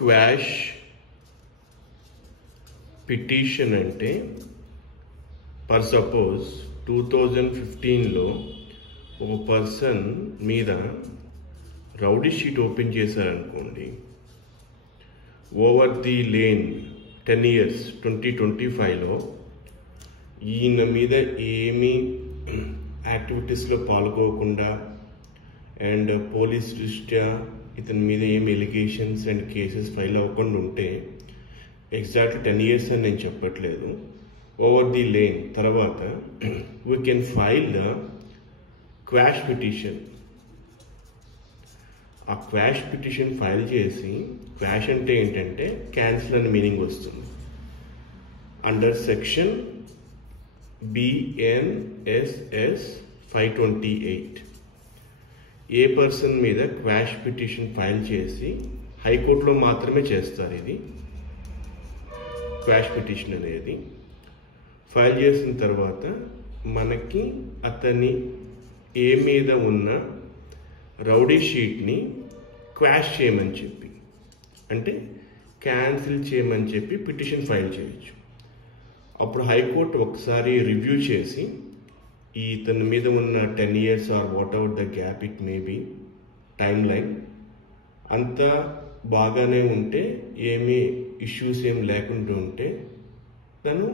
Quash petition అంటే for suppose 2015లో ఒక person మీద రౌడీ షీట్ ఓపెన్ చేశారనుకోండి. ఓవర్ ది లేన్ 10 years 2025లో ఈయన మీద ఏమీ యాక్టివిటీస్లో పాల్గొకుండా అండ్ పోలీస్ దృష్ట్యా ఇతని మీద ఏం ఎలిగేషన్స్ అండ్ కేసెస్ ఫైల్ అవ్వకుండా ఉంటే ఎగ్జాక్ట్లీ 10 years అని నేను చెప్పట్లేదు. ఓవర్ ది లేన్ తర్వాత we can file the quash petition. ఆ క్వాష్ పిటిషన్ ఫైల్ చేసి, క్వాష్ అంటే ఏంటంటే క్యాన్సిల్ అని మీనింగ్ వస్తుంది. అండర్ సెక్షన్ BNSS 528 ఏ పర్సన్ మీద క్వాష్ పిటిషన్ ఫైల్ చేసి హైకోర్టులో మాత్రమే చేస్తారు. ఇది క్వాష్ పిటిషన్ అనేది ఫైల్ చేసిన తర్వాత మనకి అతని ఏ మీద ఉన్న రౌడీ షీట్ని క్వాష్ చేయమని చెప్పి, అంటే క్యాన్సిల్ చేయమని చెప్పి పిటిషన్ ఫైల్ చేయొచ్చు. అప్పుడు హైకోర్టు ఒకసారి రివ్యూ చేసి ఇతని మీద ఉన్న 10 years or whatever the gap it may be timeline అంతా బాగానే ఉంటే, ఏమీ ఇష్యూస్ ఏం లేకుండా ఉంటే తను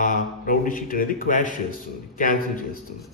ఆ రౌడీ షీట్ అనేది క్వాష్ చేస్తుంది, క్యాన్సిల్ చేస్తుంది.